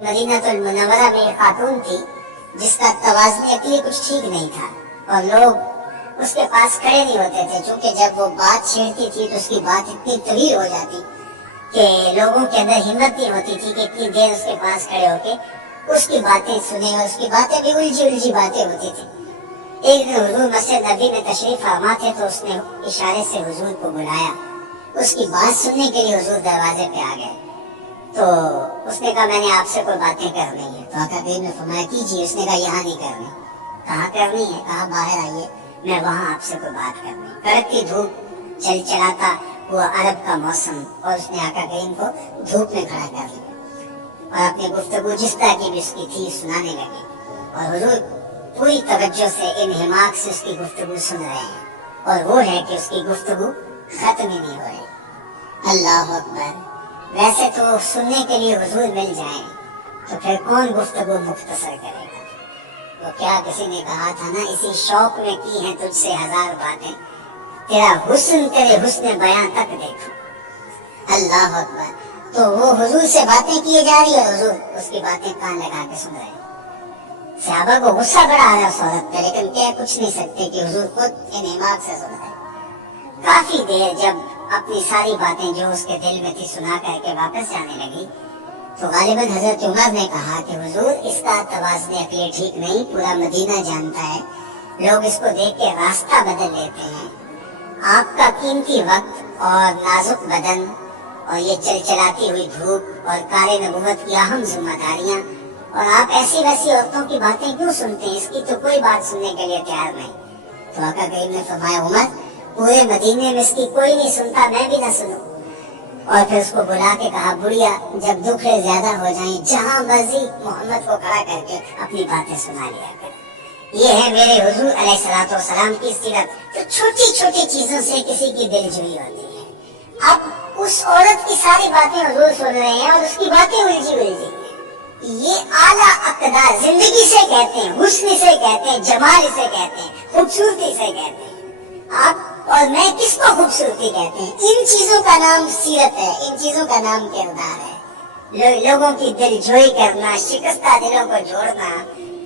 Medina तुल मुनव्वरा में एक खातून थी जिसका तवाज़ुन अक़ली कुछ ठीक नहीं था और लोग उसके पास खड़े नहीं होते थे, क्योंकि जब वो बात छेड़ती थी तो उसकी बात इतनी तवील हो जाती कि लोगों के अंदर हिम्मत नहीं होती थी कि इतनी देर उसके पास खड़े होके उसकी बातें सुने, और उसकी बातें भी उलझी उलझी बातें होती थी। एक दिन हुजूर मस्जिद नबी में तशरीफ फरमा थे तो उसने इशारे से हुजूर को बुलाया। उसकी बात सुनने के लिए हुजूर दरवाजे पे आ गए। तो उसने कहा मैंने आपसे कोई बातें करनी है। तो आका करीम ने फरमाया कीजिए। उसने कहा यहाँ नहीं करनी। कहाँ करनी है? कहा बाहर आइए, मैं वहाँ आपसे कोई बात करनी। कड़कती धूप, चल चलाता हुआ अरब का मौसम, और उसने आका करीम को धूप में खड़ा कर लिया और अपनी गुफ्तगू जिस तरह की भी उसकी थी सुनाने लगी। और हुजूर पूरी तवज्जो से इन्हिमाक से उसकी गुफ्तगू सुन रहे हैं, और वो है कि उसकी गुफ्तगू खत्म ही नहीं हो रही। अल्लाह अकबर। वैसे तो सुनने के लिए हुजूर मिल जाए तो फिर कौन गुफ्तगू मुख्तसर करेगा। वो क्या किसी ने कहा था ना, इसी शौक में की हैं तुझसे हजार बातें, तेरा हुस्न तेरे हुस्न बयां तक देखो। अल्लाह अकबर। तो वो हुजूर से बातें किए जा रही है, हुजूर उसकी बातें कान लगा के सुन रहे। सहाबा को गुस्सा बड़ा आ रहा उस औरत पे, लेकिन कह कुछ नहीं सकते कि हुजूर खुद इन्हिमाक से सुन रहे। काफी देर जब अपनी सारी बातें जो उसके दिल में थी सुना करके वापस जाने लगी तो गालिबन हजरत उमर ने कहा कि हुजूर इसका तवाज़ुन अक़ली ठीक नहीं, पूरा मदीना जानता है, लोग इसको देख के रास्ता बदल लेते हैं। आपका कीमती वक्त और नाजुक बदन और ये चलचलाती हुई धूप और कारे नबुवत की अहम जिम्मेदारियां, और आप ऐसी वैसी औरतों की बातें क्यों सुनते हैं? इसकी तो कोई बात सुनने के लिए तैयार नहीं। तो आका करीम ने फरमाया उमर पूरे मदीने में इसकी कोई नहीं सुनता, मैं भी ना सुनूं। और फिर उसको बुला के कहा बुढ़िया जब दुख ज्यादा हो जाए जहां मर्जी मोहम्मद को खड़ा करके अपनी बातें सुना लिया कर। ये है मेरे हुजूर अलैहिस्सलाम की सीरत। तो छोटी छोटी चीजों से किसी की दिलजुई होती है। अब उस औरत की सारी बातें हुजूर सुन रहे हैं और उसकी बातें उलझी उलझी हैं। ये आला अक़दार जिंदगी से कहते हैं, हुस्न से कहते हैं, जमाल से कहते हैं, खूबसूरती से कहते हैं। आप और मैं किसको खूबसूरती कहते हैं? इन चीजों का नाम सीरत है, इन चीजों का नाम किरदार है। लोगों की दिलजोई करना, शिकस्ता दिलों को जोड़ना,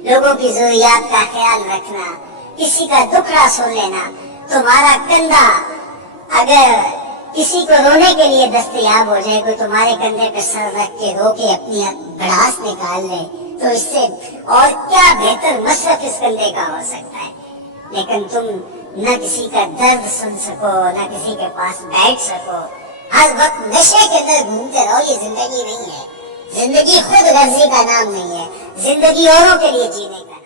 लोगों की जरूरियात का ख्याल रखना, किसी का दुखड़ा सुन लेना। तुम्हारा कंधा अगर किसी को रोने के लिए दस्तयाब हो जाए, कोई तुम्हारे कंधे पे सर रख के रो के अपनी भड़ास निकाल ले, तो इससे और क्या बेहतर मसरफ इस कंधे का हो सकता है। लेकिन तुम न किसी का दर्द सुन सको, न किसी के पास बैठ सको, हर वक्त नशे के अंदर घूमते रहो। ये जिंदगी नहीं है। जिंदगी खुद गर्जी का नाम नहीं है, जिंदगी औरों के लिए जीने का